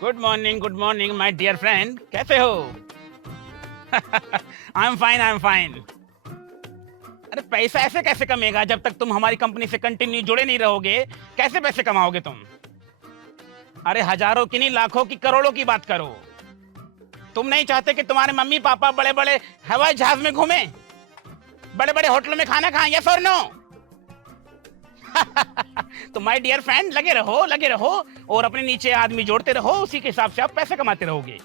Good morning my dear friend, कैसे हो? I am fine. अरे पैसा ऐसे कैसे कमेगा जब तक तुम हमारी कंपनी से कंटिन्यू जुड़े नहीं रहोगे? कैसे पैसे कमाओगे तुम? अरे हजारों की नहीं, लाखों की, करोड़ों की बात करो। तुम नहीं चाहते कि तुम्हारे मम्मी पापा बड़े बड़े हवाई जहाज में घूमे, बड़े बड़े होटलों में खाना खाएं? यस और नो? तो माय डियर फ्रेंड, लगे रहो और अपने नीचे आदमी जोड़ते रहो, उसी के हिसाब से आप पैसे कमाते रहोगे।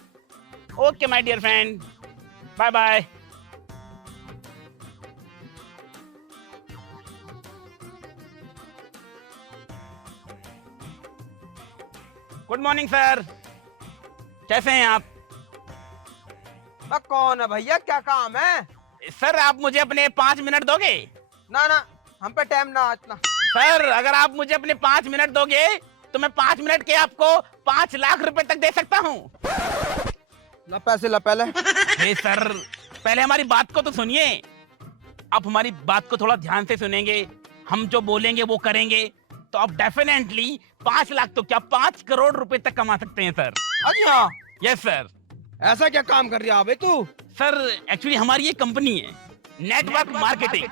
Okay my dear friend, bye bye. Good morning sir, कैसे हैं आप? कौन है भैया, क्या काम है? सर आप मुझे अपने 5 मिनट दोगे? ना ना, हम पे टाइम ना इतना। सर अगर आप मुझे अपने 5 मिनट दोगे तो मैं 5 मिनट के आपको 5 लाख रुपए तक दे सकता हूँ। ला पैसे ला पहले। हे सर, पहले हमारी बात को तो सुनिए। आप हमारी बात को थोड़ा ध्यान से सुनेंगे, हम जो बोलेंगे वो करेंगे, तो आप डेफिनेटली 5 लाख तो क्या 5 करोड़ रुपए तक कमा सकते हैं सर। अच्छा, यस सर। ऐसा क्या काम कर रहा है तू? सर एक्चुअली हमारी ये कंपनी है नेटवर्क मार्केटिंग।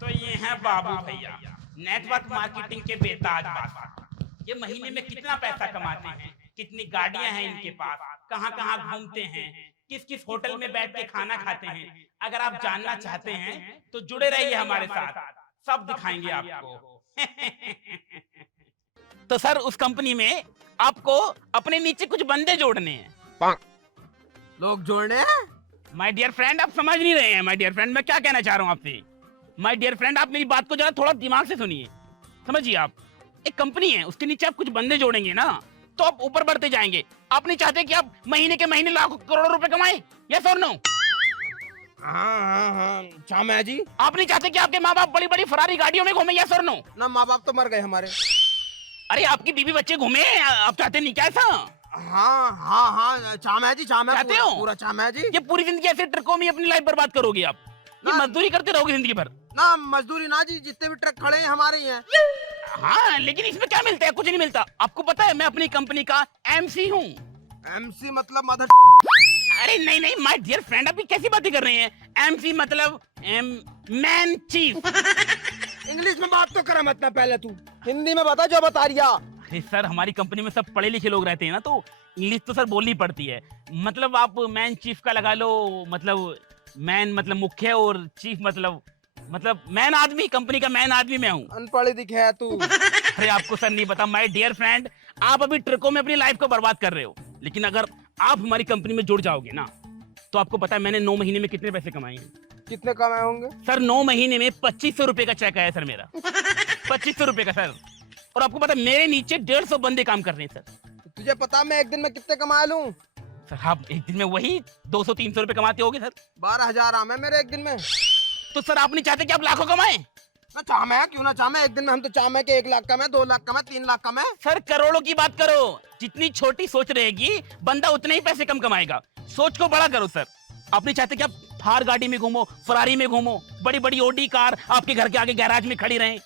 तो ये है बाबू भैया, नेटवर्क मार्केटिंग के बेताज बादशाह। ये महीने में कितना पैसा कमाते हैं, कितनी गाड़ियां हैं इनके पास, कहां कहां घूमते हैं, किस किस होटल में बैठ के खाना खाते हैं, अगर आप जानना चाहते हैं तो जुड़े रहिए हमारे साथ, सब दिखाएंगे आपको। तो सर उस कंपनी में आपको अपने नीचे कुछ बंदे जोड़ने हैं। लोग जोड़ने हैं? माय डियर फ्रेंड, आप समझ नहीं रहे हैं। माय डियर फ्रेंड, मैं क्या कहना चाह रहा हूँ आपसे। माय डियर फ्रेंड, आप मेरी बात को जरा थोड़ा दिमाग से सुनिए, समझिए। आप एक कंपनी है, उसके नीचे आप कुछ बंदे जोड़ेंगे ना, तो आप ऊपर बढ़ते जाएंगे। आप नहीं चाहते कि आप महीने के महीने लाखों करोड़ों रुपए कमाएं? यस और नो? हाँ, चाम है जी। आप नहीं चाहते कि आपके माँ बाप बड़ी बड़ी फरारी गाड़ियों में घूमे? यस और नो? ना, माँ बाप तो मर गए हमारे। अरे आपकी बीवी बच्चे घूमे, आप चाहते नहीं क्या ऐसा? हाँ हाँ हाँ, चाम है जी, चाम है, चाहते हो? पूरा चाम है जी। ये पूरी जिंदगी ऐसे ट्रकों में अपनी लाइफ बर्बाद करोगे आप? ये मजदूरी करते रहोगे जिंदगी भर? ना मजदूरी ना जी, जितने भी ट्रक खड़े हैं हमारे ही हैं। हाँ, लेकिन इसमें क्या मिलता है? कुछ नहीं मिलता। आपको पता है मैं अपनी कंपनी का एमसी हूँ। MC मतलब मदर। अरे नहीं नहीं माय डियर फ्रेंड, अभी कैसी बातें कर रहे हैं? एमसी मतलब मैन चीफ। इंग्लिश में बात तो कर मत ना, पहले तू हिंदी में बता जो बता रिया। अरे सर, हमारी कंपनी में सब पढ़े लिखे लोग रहते हैं ना, तो इंग्लिश तो सर बोलनी पड़ती है। मतलब आप मैन चीफ का लगा लो, मतलब मैन मतलब मुख्य और चीफ मतलब मैन आदमी, कंपनी का मैन आदमी मैं हूँ। अनपढ़ी दिखे है तू। अरे आपको सर नहीं पता माय डियर फ्रेंड, आप अभी ट्रकों में अपनी लाइफ को बर्बाद कर रहे हो, लेकिन अगर आप हमारी कंपनी में जुड़ जाओगे ना, तो आपको पता है मैंने 9 महीने में कितने पैसे कमाए हैं? कितने कमाए होंगे? सर 9 महीने में 2500 रुपए का चेक आया सर मेरा। 2500 रुपए का सर। और आपको पता है मेरे नीचे 150 बंदे काम कर रहे हैं सर। तुझे पता मैं एक दिन में कितने कमा लूं? सर आप एक दिन में वही 200-300 रुपए कमाते होगे सर। 12,000 आम है मेरे एक दिन में। तो सर आप नहीं चाहते कि आप लाखों कमाएं? ना चाम है, क्यों ना चाम है। एक दिन में हम तो चाम है कि 1 लाख कमाए, 2 लाख कमाए, 3 लाख कमाए। सर करोड़ों की बात करो। जितनी छोटी सोच रहेगी बंदा उतने ही पैसे कम कमाएगा। सोच को बड़ा करो सर। आप नहीं चाहते कि आप थार गाड़ी में घूमो, फरारी में घूमो, बड़ी बड़ी ओडी कार आपके घर के आगे गैराज में खड़ी रहे,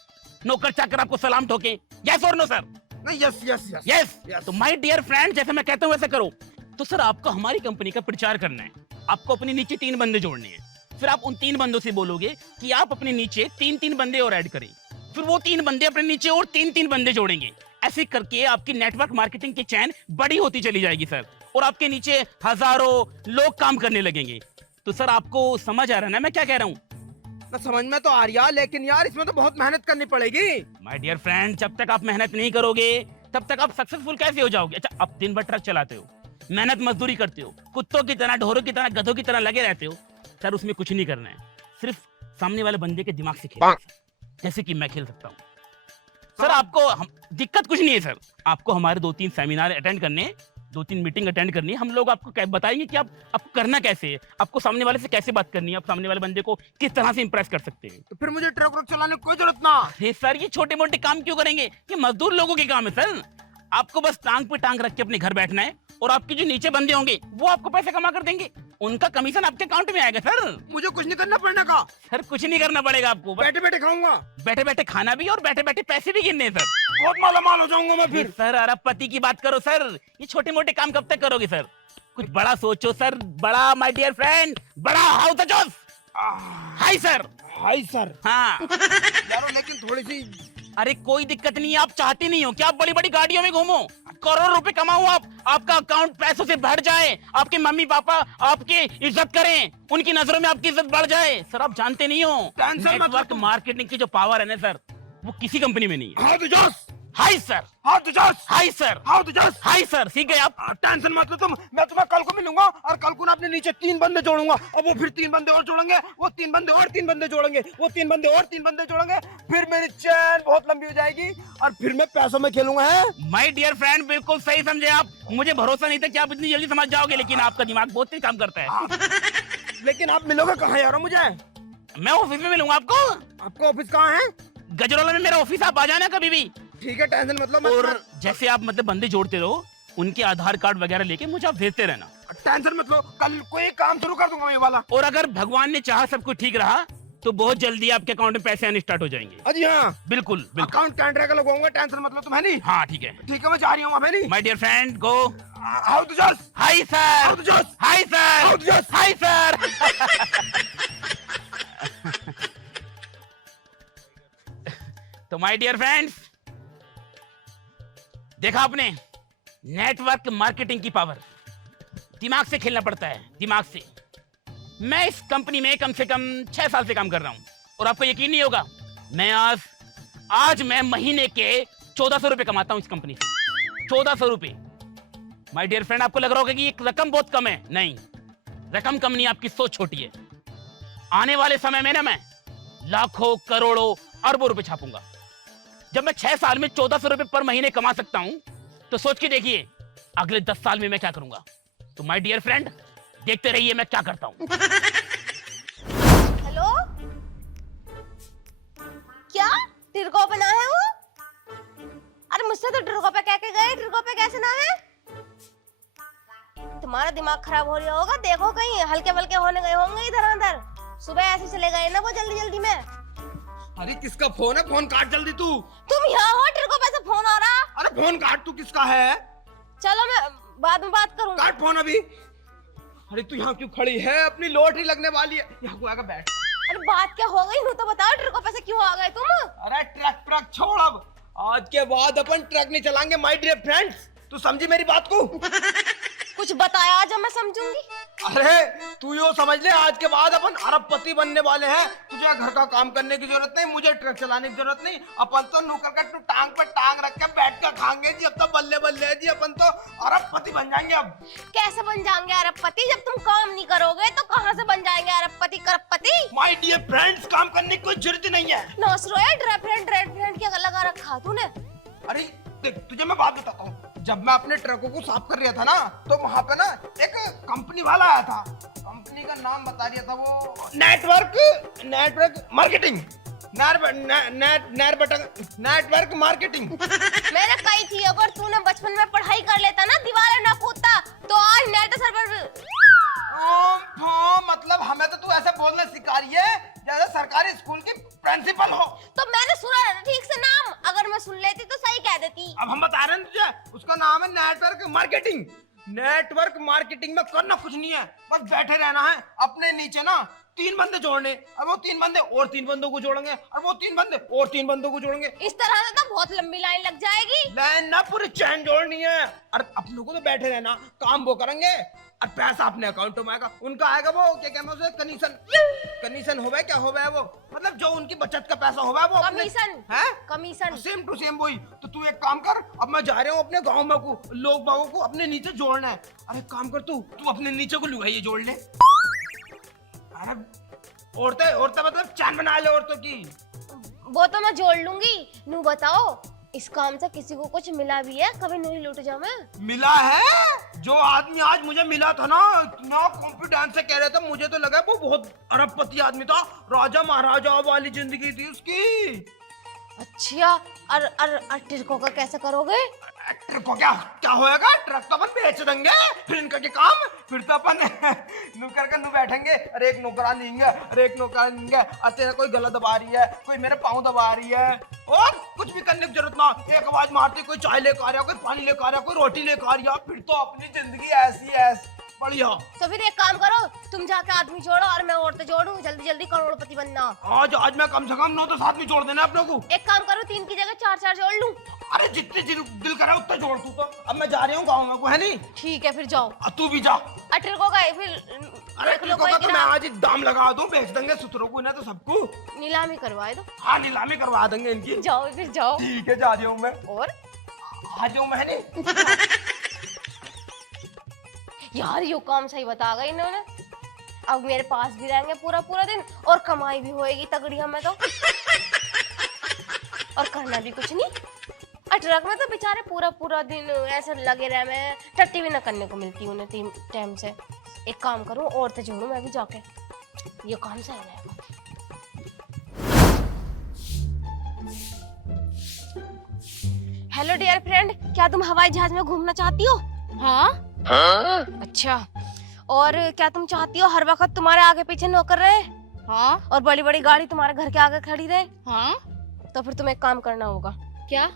नौकर चाकर आपको सलाम ठोके? यस और नो सर? नहीं, यस यस यस यस। तो माय डियर फ्रेंड, जैसे मैं कहता हूँ वैसे करो। तो सर आपको हमारी कंपनी का प्रचार करना है, आपको अपने नीचे 3 बंदे जोड़ने हैं। फिर आप उन 3 बंदों से बोलोगे कि आप अपने नीचे 3-3 बंदे और ऐड करें। फिर वो 3 बंदे अपने नीचे और 3-3 बंदे जोड़ेंगे। ऐसे करके आपकी नेटवर्क मार्केटिंग की चैन बड़ी होती चली जाएगी सर, और आपके नीचे हजारों लोग काम करने लगेंगे। तो सर आपको समझ आ रहा है ना मैं क्या कह रहा हूँ? ना समझ में तो आ रही है, लेकिन यार इसमें तो बहुत मेहनत करनी पड़ेगी। माय डियर फ्रेंड, जब तक आप मेहनत नहीं करोगे तब तक आप सक्सेसफुल कैसे हो जाओगे? अच्छा, आप दिन भर ट्रक चलाते हो, मेहनत मजदूरी करते हो, कुत्तों की तरह, ढोरों की तरह, गधों की तरह लगे रहते हो। सर उसमें कुछ नहीं करना है, सिर्फ सामने वाले बंदे के दिमाग से खेलना है, जैसे कि मैं खेल सकता हूँ। सर आपको दिक्कत कुछ नहीं है सर। आपको हमारे 2-3 सेमिनार अटेंड करने, 2-3 मीटिंग अटेंड करनी है। हम लोग आपको बताएंगे कि आपको करना कैसे है, आपको सामने वाले से कैसे बात करनी है, आप सामने वाले बंदे को किस तरह से इंप्रेस कर सकते हैं। तो फिर मुझे ट्रक व्रक चलाने की कोई जरूरत ना। अरे सर, ये छोटे मोटे काम क्यों करेंगे? ये मजदूर लोगों के काम है सर। आपको बस टांग पे टांग रख के अपने घर बैठना है, और आपके जो नीचे बंदे होंगे वो आपको पैसे कमा कर देंगे। उनका कमीशन आपके अकाउंट में आएगा सर। मुझे कुछ नहीं करना पड़ने का। सर कुछ नहीं करना पड़ेगा आपको, बैठे बैठे खाऊंगा, बैठे बैठे खाना भी और बैठे बैठे पैसे भी गिनने हैं सर। बहुत माला माल हो जाऊंगा मैं फिर। सर अरबपति की बात करो सर, ये छोटे मोटे काम कब तक करोगे सर? कुछ बड़ा सोचो सर, बड़ा माय डियर फ्रेंड, बड़ा how the josh. Hi sir. Hi sir. हाँ यारो लेकिन थोड़ी सी। अरे कोई दिक्कत नहीं है, आप चाहते नहीं हो कि आप बड़ी बड़ी गाड़ियों में घूमो, करोड़ रुपए कमाओ आप, आपका अकाउंट पैसों से भर जाए, आपके मम्मी पापा आपकी इज्जत करें, उनकी नजरों में आपकी इज्जत बढ़ जाए। सर आप जानते नहीं हो, नेटवर्क मार्केटिंग की जो पावर है ना सर, वो किसी कंपनी में नहीं है। How the josh. Hi sir. How the josh. Hi sir. How the josh. Hi sir, सीख गए आप। टेंशन मत लो तुम, मैं तुम्हें कल को मिलूंगा और कल को ना अपने नीचे 3 बंदे जोड़ूंगा और वो फिर 3 बंदे और जोड़ेंगे, वो 3 बंदे और 3 बंदे जोड़ेंगे, वो 3 बंदे और 3 बंदे जोड़ेंगे, फिर मेरी चैन बहुत लंबी हो जाएगी और फिर मैं पैसों में खेलूंगा। है माय डियर फ्रेंड, बिल्कुल सही समझे आप। मुझे भरोसा नहीं था कि आप इतनी जल्दी समझ जाओगे, लेकिन आपका दिमाग बहुत तेज काम करता है। लेकिन आप मिलोगे कहाँ यार मुझे? मैं ऑफिस में मिलूंगा आपको। आपका ऑफिस कहाँ है? गजरोला में मेरा ऑफिस, आप आ जाना कभी भी। ठीक है, टेंशन मत लो। और जैसे आप मतलब बंदे जोड़ते रहो, उनके आधार कार्ड वगैरह लेके मुझे आप भेजते रहना। टेंशन मत लो, कल कोई काम शुरू कर दूंगा ये वाला। और अगर भगवान ने चाहा सब कुछ ठीक रहा तो बहुत जल्दी आपके अकाउंट में पैसे आने स्टार्ट हो जाएंगे। अजी हाँ, बिल्कुल बिल्कुल। अकाउंट कैंड्रा का लगाऊंगा, टेंशन मत लो तुम। है नहीं? हाँ ठीक है। ठीक है, मैं जा रही हूँ। नहीं my dear friend, go. How the josh. Hi sir. How the josh. Hi sir. How the josh. Hi sir. तो माय डियर फ्रेंड्स, देखा आपने नेटवर्क मार्केटिंग की पावर। दिमाग से खेलना पड़ता है, दिमाग से। मैं इस कंपनी में कम से कम 6 साल से काम कर रहा हूं और आपको यकीन नहीं होगा, मैं आज मैं महीने के 1400 रुपए कमाता हूं इस कंपनी से। 1400 रुपए। माय डियर फ्रेंड, आपको लग रहा होगा कि ये रकम बहुत कम है। नहीं, रकम कम नहीं, आपकी सोच छोटी है। आने वाले समय में ना मैं लाखों करोड़ों अरबों रुपए छापूंगा। जब मैं 6 साल में 1400 रुपए पर महीने कमा सकता हूं, तो सोच के देखिए अगले 10 साल में मैं क्या करूंगा। तो माय डियर फ्रेंड, देखते रहिए मैं क्या करता हूं। हेलो, क्या टिरको पे ना है वो? अरे मुझसे तो टिरको पे कह के गए, टिरको पे कैसे ना है? तुम्हारा दिमाग खराब हो रहा होगा, देखो कहीं हल्के वल्के होने गए होंगे इधर उधर। सुबह ऐसे चले गए ना वो जल्दी जल्दी में। अरे किसका फोन है? फोन काट जल्दी तू। तुम यहाँ हो, टिरको पे से फोन आ रहा। अरे फोन काट, तू किसका है? चलो मैं बाद में बात करूंगा। काट फोन अभी। अरे तू यहाँ क्यों खड़ी है? अपनी लॉटरी लगने वाली है। यहाँ को आकर बैठ। अरे बात क्या हो गई, हूँ तो बताओ, टिरको पे से क्यों आ गए तुम? अरे ट्रक ट्रक छोड़, अब आज के बाद अपन ट्रक नहीं चलाएंगे माय डियर फ्रेंड्स। तू समझी मेरी बात को? कुछ बताया जब मैं समझूंगी। अरे तू यो समझ ले, आज के बाद अपन अरबपति बनने वाले हैं। तुझे घर का काम करने की जरूरत नहीं, मुझे ट्रक चलाने की जरूरत नहीं। अपन तो नौकर का तू टांग पर टांग रख के बैठ कर खाएंगे जी। अब तो बल्ले बल्ले है जी, अपन तो अरबपति बन जाएंगे। अब कैसे बन जाएंगे अरबपति? जब तुम काम नहीं करोगे तो कहाँ से बन जाएंगे अरबपति करबपति? माय डियर फ्रेंड्स, काम करने की कोई जरूरत नहीं है। नौसरोया ड्रेफ्रेंड क्या लगा रखा तूने? अरे देख, तुझे मैं बात बताता हूँ। जब मैं अपने ट्रकों को साफ कर रहा था ना, तो वहां पे ना एक कंपनी वाला आया था। कंपनी का नाम बता दिया था वो, नेटवर्क मार्केटिंग। Network marketing. मैंने कही थी अगर तूने बचपन में पढ़ाई कर लेता ना, दीवार ना कूदता, तो आज नेट सर्वर। मतलब हमें तो तू ऐसे बोलना सिखा रही है जैसे सरकारी स्कूल की प्रिंसिपल हो। तो मैंने सुना ठीक से नाम, अगर मैं सुन लेती तो सही कह देती। अब हम बता रहे हैं तुझे, उसका नाम है नेटवर्क मार्केटिंग। नेटवर्क मार्केटिंग में करना कुछ नहीं है, बस बैठे रहना है। अपने नीचे ना 3 बंदे जोड़ने, और वो 3 बंदे और 3 बंदों को जोड़ेंगे, और वो 3 बंदे और 3 बंदों को जोड़ेंगे। इस तरह से तो बहुत लंबी लाइन लग जाएगी। लाइन ना, पूरी चैन जोड़नी है। और अपनों को तो बैठे रहना, काम वो करेंगे और पैसा अपने अकाउंट में आएगा। उनका आएगा वो क्या कहते हैं उसे, कमीशन होवे, क्या होवे वो, मतलब जो उनकी बचत का पैसा होवे वो कमीशन है। कमीशन सेम टू सेम वही। तो तू एक काम कर, अब मैं जा रहा हूँ अपने गाँव में को लोग बागों को अपने नीचे जोड़ना है। अरे काम कर, तू अपने नीचे को लुगाई जोड़ ले। अरे औरतें मतलब चांद बना ले औरतों की। वो तो मैं जोड़ लूंगी। नू बताओ, इस काम से किसी को कुछ मिला भी है? कभी नहीं लूट जाऊं मैं। मिला है? जो आदमी आज मुझे मिला था ना, इतना कॉन्फिडेंस से कह रहा था, मुझे तो लगा वो बहुत अरबपति आदमी था। राजा महाराजा वाली जिंदगी थी उसकी। अच्छा, टिरको का कैसे करोगे? ट्रक को क्या क्या होएगा? ट्रक तो अपन बेच देंगे, फिर इनका क्या काम? फिर तो अपन नौकर का नू बैठेंगे, अरे एक नौकरानी नहीं है, अरे एक नौकरानी नहीं है, अरे कोई गला दबा रही है, कोई मेरे पाँव दबा रही है, और कुछ भी करने की जरूरत ना, एक आवाज मारती, कोई चाय लेकर आ रहा, कोई पानी लेकर आ रहा, कोई रोटी लेकर आ रहा, फिर तो अपनी जिंदगी ऐसी ऐसी बढ़िया। तो फिर एक काम करो, तुम जाके आदमी जोड़ो और मैं औरतें जोड़ूं, जल्दी जल्दी करोड़पति बनना। आज मैं कम से कम 9-10 आदमी जोड़ देना अपने को। एक काम करो, 3 की जगह 4 जोड़ लूं। अरे जितने दिल करे उतना जोड़ तू तो। अब मैं जा रही हूँ गाँव में को, है नहीं? ठीक है फिर जाओ। तू भी जा। अटर को गए फिर अरे देख लो को कोई तो मैं गिरा- आज ही दाम लगा दूं, बेच देंगे सुतरों को, इन्हें तो सबको। नीलामी करवाए दो। हाँ नीलामी करवा देंगे इनकी। जाओ फिर जाओ। ठीक है, जा रही हूँ मैं। और आ जाऊँ मैं, है नहीं? यार यो काम सही बता गई इन्होंने। अब मेरे पास भी रहेंगे पूरा पूरा दिन और कमाई भी होएगी तगड़ी हमें तो। और करना भी कुछ नहीं। ट्रक में तो बेचारे पूरा पूरा दिन ऐसे लगे रहे, मैं टट्टी भी ना करने को मिलती उन्हें 3 टाइम से। एक काम करूं, औरतें जोड़ूं मैं भी जाके, ये काम सही रहेगा। हेलो डियर फ्रेंड, क्या तुम हवाई जहाज में घूमना चाहती हो? हाँ। अच्छा, और क्या तुम चाहती हो हर वक्त तुम्हारे आगे पीछे नौकर रहे? हाँ। और बड़ी बड़ी गाड़ी तुम्हारे घर के आगे खड़ी रहे? हाँ। तो फिर तुम्हें एक काम करना होगा। क्या?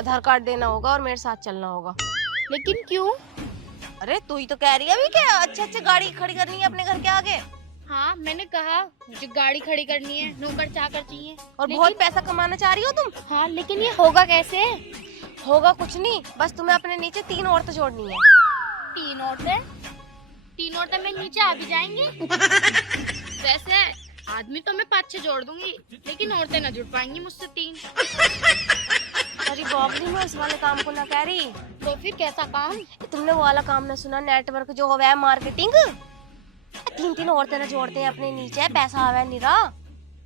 आधार कार्ड देना होगा और मेरे साथ चलना होगा। लेकिन क्यों? अरे तू ही तो कह रही है अभी क्या अच्छे गाड़ी खड़ी करनी है अपने घर के आगे। हाँ, मैंने कहा मुझे गाड़ी खड़ी करनी है, नौकर चाकर चाहिए। और बहुत पैसा कमाना चाह रही हो तुम। हाँ, लेकिन ये होगा कैसे? होगा कुछ नहीं, बस तुम्हें अपने नीचे 3 औरतें जोड़नी है। 3 औरतें? 3 औरतें मेरे नीचे आ भी जाएंगी? वैसे आदमी तो मैं 5-6 जोड़ दूंगी, लेकिन औरतें ना जुड़ पाएंगी मुझसे 3। अरे बॉबली, मैं उस वाले काम को ना कह रही। तो फिर कैसा काम? तुमने वो वाला काम ना सुना, नेटवर्क जो हो है मार्केटिंग? 3 औरतें ना जोड़ते हैं अपने नीचे, पैसा आवे निरा।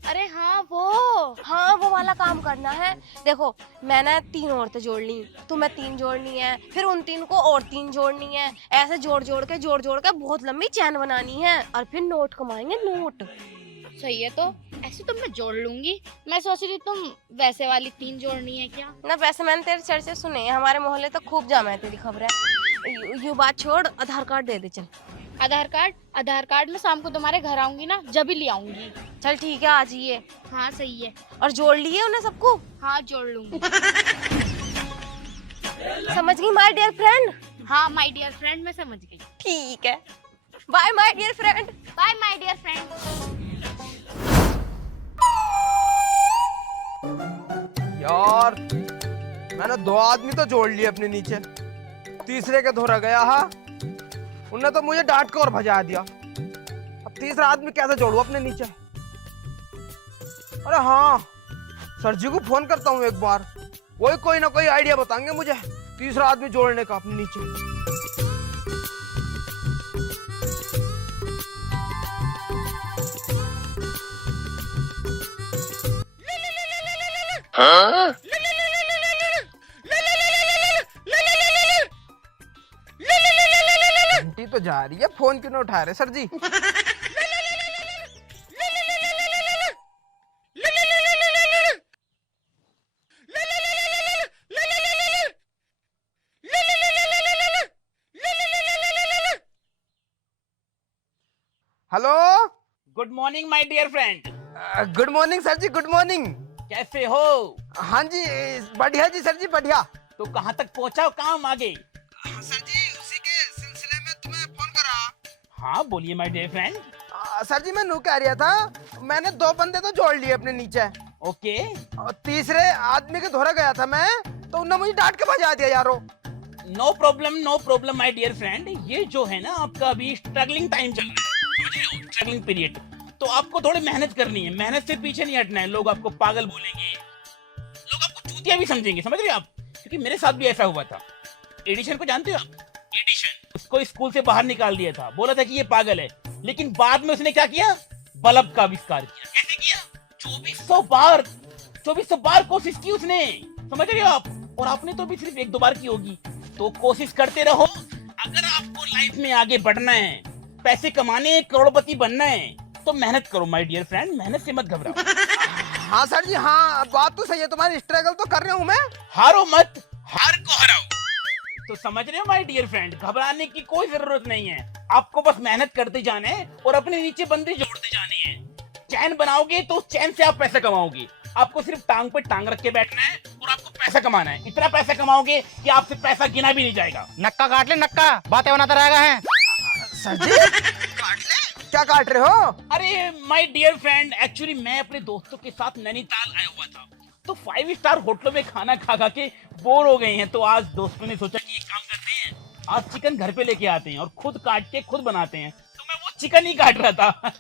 अरे हाँ वो वाला काम करना है। देखो मैंने 3 औरतें जोड़ ली, तुम्हें 3 जोड़नी है, फिर उन 3 को और 3 जोड़नी है, ऐसे जोड़ जोड़ के बहुत लंबी चैन बनानी है और फिर नोट कमाएंगे, नोट। सही है, तो ऐसे तो मैं जोड़ लूंगी। मैं सोच रही तुम वैसे वाली 3 जोड़नी है क्या? ना वैसे मैंने तेरे चर्चे सुने हैं, हमारे मोहल्ले तो खूब जामा है तेरी खबरें। यू बात छोड़, आधार कार्ड दे दे चल। आधार कार्ड मैं शाम को तुम्हारे घर आऊंगी ना, जब ही ले आऊंगी। चल ठीक है, आ जाइए। हाँ सही है। और जोड़ लिए उन्हें सबको? हाँ जोड़ लूंगी। समझ गई माय डियर फ्रेंड? हाँ माय डियर फ्रेंड, मैं समझ गई। ठीक है, bye my dear friend. Bye my dear friend. यार मैंने 2 आदमी तो जोड़ लिए अपने नीचे, तीसरे के धोरा गया। हाँ, उन्होंने तो मुझे डांट कर और भजा दिया। अब तीसरा आदमी कैसे जोड़ू अपने नीचे? अरे हाँ, सर जी को फोन करता हूँ एक बार, वही कोई ना कोई आइडिया बताएंगे मुझे तीसरा आदमी जोड़ने का अपने नीचे। घंटी तो जा रही है, फोन क्यों नहीं उठा रहे sir ji? Hello, good morning my dear friend. Good morning sir ji, good morning. कैसे हो? हाँ जी बढ़िया जी सर जी, बढ़िया। तो कहाँ तक पहुँचा काम आगे? सर जी उसी के सिलसिले में तुम्हें फोन करा। हाँ बोलिए माय डियर फ्रेंड। सर जी मैं नू कह रहा था, मैंने 2 बंदे तो जोड़ लिए अपने नीचे। ओके। और तीसरे आदमी के धोरा गया था मैं, तो उन्होंने मुझे डांट के भजा दिया यारो। No problem my dear friend. ये जो है ना आपका अभी स्ट्रगलिंग टाइम चल रहा है, स्ट्रगलिंग पीरियड। तो आपको थोड़ी मेहनत करनी है, मेहनत से पीछे नहीं हटना है। लोग आपको पागल बोलेंगे, लोग आपको चूतिया भी समझेंगे, समझ रहे हो आप? क्योंकि मेरे साथ भी ऐसा हुआ था। एडिशन को जानते हो आप? एडिशन, उसको स्कूल से बाहर निकाल दिया था, बोला था कि ये पागल है, लेकिन बाद में उसने क्या किया? बल्ब का आविष्कार किया। कैसे किया? 2400 बार कोशिश की उसने, समझ रहे हो आप? और आपने तो भी सिर्फ 1-2 बार की होगी। तो कोशिश करते रहो। अगर आपको लाइफ में आगे बढ़ना है, पैसे कमाने, करोड़पति बनना है, तो मेहनत करो माय डियर फ्रेंड, मेहनत से मत घबराओ। हाँ सर जी, हाँ बात तो सही है तुम्हारी, स्ट्रगल तो कर रहा हूँ मैं। हारो मत, हार को हराओ। तो समझ रहे हो माय डियर फ्रेंड, घबराने की कोई जरूरत नहीं है। आपको बस मेहनत करते जाने हैं और अपने नीचे बंदे जोड़ते जाने हैं। चैन बनाओगे तो उस चैन से आप पैसा कमाओगे। आपको सिर्फ टांग पे टांग रख के बैठना है और आपको पैसा कमाना है। इतना पैसा कमाओगे कि आपसे पैसा गिना भी नहीं जाएगा। नक्का काट ले, नक्का बातें बनाता रहेगा है। सर जी काट ले, क्या काट रहे हो? अरे माय डियर फ्रेंड, एक्चुअली मैं अपने दोस्तों के साथ नैनीताल आया हुआ था, तो 5 स्टार होटलों में खाना खा खा के बोर हो गए हैं। तो आज दोस्तों ने सोचा कि एक काम करते हैं, आज चिकन घर पे लेके आते हैं और खुद काट के खुद बनाते हैं। तो मैं वो चिकन ही काट रहा था।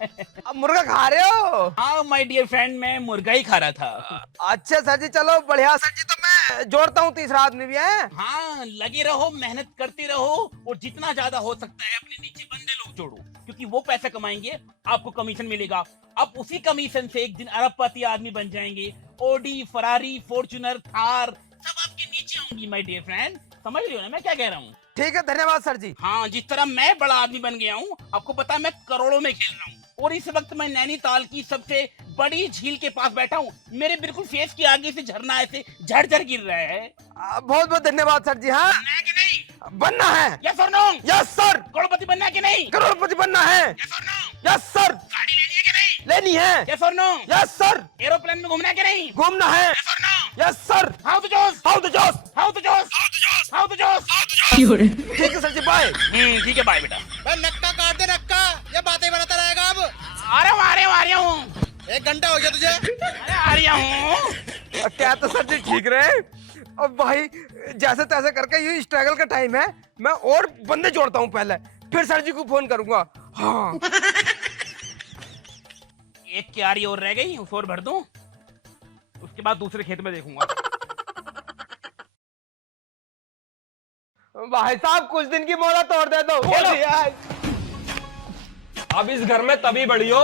अब मुर्गा खा रहे हो? हाँ माय डियर फ्रेंड, मैं मुर्गा ही खा रहा था। अच्छा सर जी, चलो बढ़िया सर जी, तो मैं जोड़ता हूँ तीसरा आदमी भी है। हाँ लगे रहो, मेहनत करते रहो और जितना ज्यादा हो सकता है अपने नीचे बंदे लोग जोड़ो, क्योंकि वो पैसा कमाएंगे, आपको कमीशन मिलेगा। आप उसी कमीशन से एक दिन अरबपति आदमी बन जाएंगे। ओडी, फरारी, फॉर्च्यूनर, थार सब आपके नीचे होंगी माय डियर फ्रेंड। समझ रहे हो ना मैं क्या कह रहा हूँ? ठीक है, धन्यवाद सर जी। हाँ, जिस तरह मैं बड़ा आदमी बन गया हूँ, आपको पता है मैं करोड़ों में खेल रहा हूँ और इस वक्त मैं नैनीताल की सबसे बड़ी झील के पास बैठा हूँ। मेरे बिल्कुल फेस के आगे से झरना ऐसे झरझर गिर रहा है। बहुत बहुत धन्यवाद सर जी। हाँ बनना है कि नहीं? बनना है। यस और नो? Yes sir. करोड़पति बनना है कि नहीं? करोड़पति बनना है। यस और नो? Yes sir. गाड़ी लेनी है कि नहीं? लेनी है। यस और नो? Yes sir. एरोप्लेन में घूमना है कि नहीं? घूमना है। यस और no? Yes sir. How to josh? How to josh? How to josh? How to josh? ठीक है सर जी, बाय। ठीक है, बाय बेटा। नक्का काट दे, नक्का, ये बातें बनाता रहेगा अब। आ रहा हूँ। 1 घंटा हो गया तुझे। अरे आ रहा हूँ। क्या तो सर जी ठीक रहे। अब भाई जैसे तैसे करके ये स्ट्रगल का टाइम है, मैं और बंदे जोड़ता हूँ पहले, फिर सर जी को फोन करूंगा। हाँ एक क्यारी और रह गई, उस और भर दूं, उसके बाद दूसरे खेत में देखूंगा। भाई साहब कुछ दिन की मोहलत और दे दो। यार अब इस घर में तभी बड़ी हो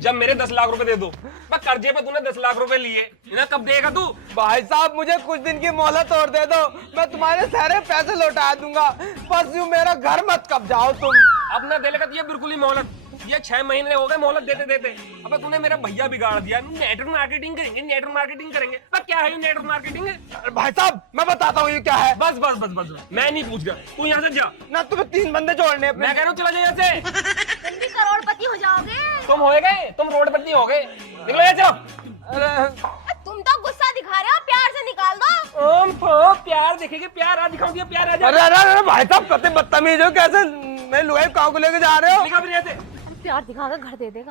जब मेरे 10 लाख रुपए दे दो। मैं कर्जे पे तूने 10 लाख रुपए लिए, इन्हें कब देगा तू? भाई साहब मुझे कुछ दिन की मोहलत और दे दो, मैं तुम्हारे सारे पैसे लौटा दूंगा, बस यूं मेरा घर मत कब्जाओ तुम। अब ना देगा ये बिल्कुल ही मोहलत। ये 6 महीने हो गए मोहलत देते देते। अबे तूने मेरा भैया बिगाड़ दिया। नेटवर्क मार्केटिंग करेंगे, नेटवर्क मार्केटिंग करेंगे। पर क्या है ये नेटवर्क मार्केटिंग? भाई साहब मैं बताता हूँ ये क्या है। बस बस बस बस, मैं नहीं पूछ रहा, तू यहाँ से जा। ना तुम्हें 3 बंदे जोड़ने अपने। मैं कह रहा हूँ चला जा यहाँ से। तुम भी करोड़पति हो जाओगे। तुम हो गए, तुम रोडपति हो गए, निकलो यहाँ से। अरे तुम तो गुस्सा दिखा रहे हो, प्यार से निकाल दो। ओम फो, प्यार देखेंगे, प्यार आज दिखाऊंगी, प्यार आज। अरे अरे अरे भाई साहब कते बदतमीज हो, कैसे मैं लुगाई काऊ को लेके जा रहे हो? निकल यहाँ से। प्यार दिखाकर घर दे देगा।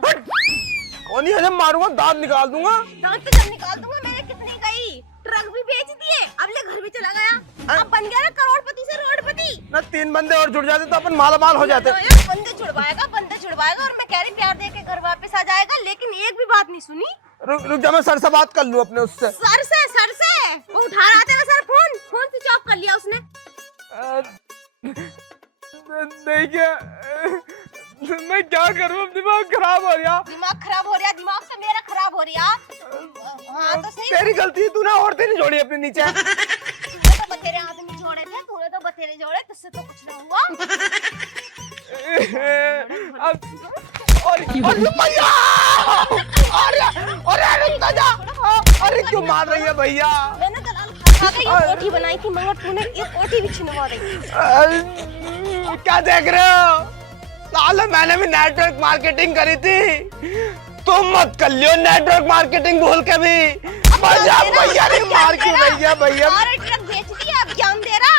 कौन ही मारूंगा, दांत निकाल दूंगा। दांत तो जब निकाल दूंगा। मेरे कितनी गई, ट्रक भी बेच दिए, अब ले घर भी चला गया। अब बन गया ना करोड़पति से रोडपति। ना 3 बंदे और जुड़ जाते तो अपन माला माल हो जाते। बंदे छुड़वाएगा और मैं कह रही प्यार दे के घर वापस आ जाएगा, लेकिन एक भी बात नहीं सुनी। रुक जा, मैं सर से बात कर लूं अपने उससे। सर से वो उठा रहा था ना सर, फोन स्विच ऑफ कर लिया उसने। देखिए मैं क्या करूं, अब दिमाग खराब हो रहा। दिमाग खराब हो रहा, दिमाग तो मेरा खराब हो रहा। हाँ तो सही। तेरी गलती है, तूने औरतें नहीं जोड़ी अपने नीचे। तूने तो बतेरे आदमी जोड़े थे, तूने तो बतेरे जोड़े, तुझसे तो कुछ ना हुआ। भैया अरे रुक जा। अरे क्यों मार रही है भैया? मैंने दलाल खा के ये कोठी बनाई थी, मगर तूने ये कोठी भी छिनवा दी। क्या देख रहे हो? साला मैंने भी नेटवर्क मार्केटिंग करी थी, तुम मत कर लियो नेटवर्क मार्केटिंग भूल के भी। भैया ने मार क्यों रही है भैया? और ट्रक बेच दिया, अब ज्ञान दे रहा।